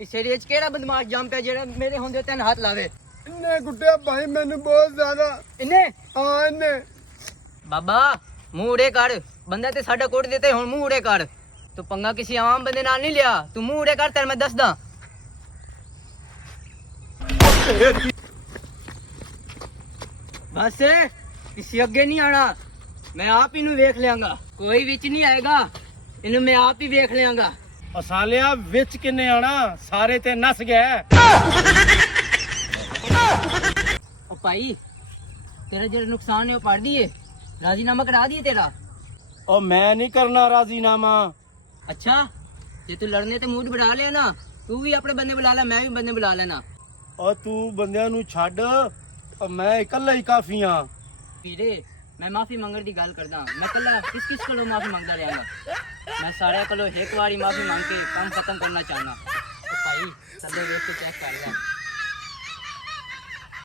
ਇਸ ਏਰੀਏ 'ਚ ਕਿਹੜਾ ਬਦਮਾਸ਼ ਜੰਮ ਪਿਆ ਜਿਹੜਾ ਮੇਰੇ ਹੁੰਦੇ ਤੈਨੂੰ ਹੱਥ ਲਾਵੇ? ਇਹਨੇ ਕੁੱਟਿਆ ਭਾਈ ਮੈਨੂੰ ਬਹੁਤ ਜ਼ਿਆਦਾ। ਇਹਨੇ? ਹਾਂ ਇਹਨੇ। ਬਾਬਾ ਮੂੰਹ ਉੜੇ ਕਰ, ਬੰਦਾ ਤੇ ਸਾਡਾ ਕੁੱਟ ਦਿੱਤੇ, ਹੁਣ ਮੂੰਹ ਉੜੇ ਕਰ। ਤੂੰ ਪੰਗਾ ਕਿਸੇ ਆਮ ਬੰਦੇ ਨਾਲ ਨਹੀਂ ਲਿਆ, ਤੂੰ ਮੂੰਹ ਉੜੇ ਕਰ, ਤੈਨੂੰ ਮੈਂ ਦੱਸਦਾ। ਬਸ ਕਿਸੇ ਅੱਗੇ ਨਹੀਂ ਆਣਾ, ਮੈਂ ਆਪ ਇਹਨੂੰ ਵੇਖ ਲਿਆਂਗਾ, ਕੋਈ ਵਿੱਚ ਨਹੀਂ ਆਏਗਾ, ਇਹਨੂੰ ਮੈਂ ਆਪ ਹੀ ਵੇਖ ਲਿਆਂਗਾ। ਸਾਲਿਆ ਵਿੱਚ ਕਿੰਨੇ ਆਣਾ, ਸਾਰੇ ਤੇ ਨਸ ਗਿਆ। ਉਹ ਭਾਈ ਤੇਰਾ ਜਿਹੜਾ ਨੁਕਸਾਨ ਹੈ ਉਹ ਭਰ ਦੀਏ, ਰਾਜ਼ੀਨਾਮਾ ਕਰਾ ਦੀਏ ਤੇਰਾ। ਉਹ ਮੈਂ ਨਹੀਂ ਕਰਨਾ ਰਾਜ਼ੀਨਾਮਾ। ਅੱਛਾ ਜੇ ਤੂੰ ਲੜਨੇ ਤੇ ਮੂਡ ਬਣਾ ਲਿਆ ਨਾ, ਤੂੰ ਵੀ ਆਪਣੇ ਬੰਦੇ ਬੁਲਾ ਲੈ, ਮੈਂ ਵੀ ਬੰਦੇ ਬੁਲਾ ਲੈਣਾ। ਉਹ ਤੂੰ ਬੰਦਿਆਂ ਨੂੰ ਛੱਡ, ਮੈਂ ਇਕੱਲਾ ਹੀ ਕਾਫੀ ਹਾਂ। ਵੀਰੇ ਮੈਂ ਮਾਫੀ ਮੰਗਣ ਦੀ ਗੱਲ ਕਰਦਾ, ਮੈਂ ਕੱਲਾ ਕਿਸ ਕੋਲੋਂ ਮਾਫੀ ਮੰਗਦਾ ਰਹਾਂਗਾ? ਮੈਂ ਸਾਰਿਆਂ ਕੋਲੋਂ ਇੱਕ ਵਾਰੀ ਮਾਫੀ ਮੰਗ ਕੇ ਕੰਮ ਖਤਮ ਕਰਨਾ ਚਾਹਨਾ। ਭਾਈ ਥੱਲੇ ਵੇਖ ਕੇ ਚੈੱਕ ਕਰ ਲੈ।